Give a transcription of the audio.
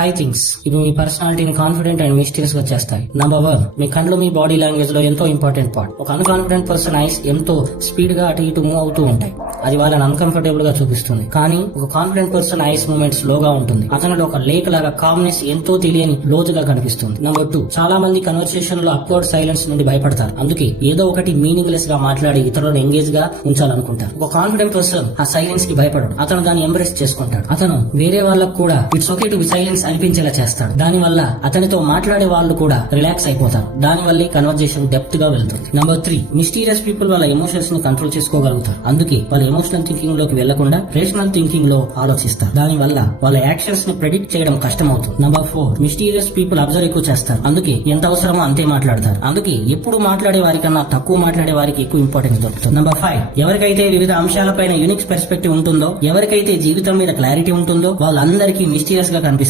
5 things ఇవి మీ పర్సనాలిటీని confident and mysterious గా చేస్తాయి. నంబర్ 1, మీ కళ్ళు మీ బాడీ లాంగ్వేజ్ లో ఎంతో ఇంపార్టెంట్ పార్ట్. ఒక అన్కాన్ఫిడెంట్ పర్సన్ ఐస్ ఎంతో స్పీడ్ గా అటు ఇటు మూవ్ అవుతూ ఉంటాయి. అది వాళ్ళని అన్కంఫర్టబుల్ గా చూపిస్తుంది. కానీ ఒక కాన్ఫిడెంట్ పర్సన్ ఐస్ మూవ్మెంట్ స్లోగా ఉంటుంది. అతనిలో ఒక లేక్ లాగా కామ్నెస్ ఎంతో తెలియని లోతుగా కనిపిస్తుంది. నంబర్ 2, చాలా మంది కన్వర్సేషన్ లో అప్వర్డ్ సైలెన్స్ నుండి భయపడతారు. అందుకే ఏదో ఒకటి మీనింగ్లెస్ గా మాట్లాడి ఇతరులను ఎంగేజ్ గా ఉంచాలనుకుంటారు. ఒక కాన్ఫిడెంట్ పర్సన్ ఆ సైలెన్స్ కి భయపడడు. అతను దాన్ని ఎంబ్రేస్ చేసుకుంటాడు. అతను వేరే వాళ్ళకు కూడా it's okay to be silence అనిపించేలా చేస్తాడు. దానివల్ల అతనితో మాట్లాడే వాళ్ళు కూడా రిలాక్స్ అయిపోతారు. దానివల్ల కన్వర్జేషన్ డెప్త్ గా వెళ్తుంది. నంబర్ 3, మిస్టీరియస్ పీపుల్ వాళ్ళ ఎమోషన్స్ ని కంట్రోల్ చేసుకోగలుగుతారు. అందుకే వాళ్ళ ఎమోషనల్ థింకింగ్ లోకి వెళ్లకుండా రేషనల్ థింకింగ్ లో ఆలోచిస్తారు. దానివల్ల వాళ్ళ యాక్షన్స్ ని ప్రెడిక్ట్ చేయడం కష్టం అవుతుంది. నంబర్ 4, మిస్టీరియస్ పీపుల్ అబ్జర్వ్ ఎక్కువ చేస్తారు. అందుకే ఎంత అవసరమో అంతే మాట్లాడతారు. అందుకే ఎప్పుడు మాట్లాడే వారికన్నా తక్కువ మాట్లాడే వారికి ఎక్కువ ఇంపార్టెన్స్ దొరుకుతుంది. నంబర్ 5, ఎవరికైతే వివిధ అంశాలపైన యూనిక్ పర్స్పెక్టివ్ ఉంటుందో, ఎవరికైతే జీవితం మీద క్లారిటీ ఉంటుందో వాళ్ళందరికీ మిస్టీరియస్ గా కనిపిస్తారు.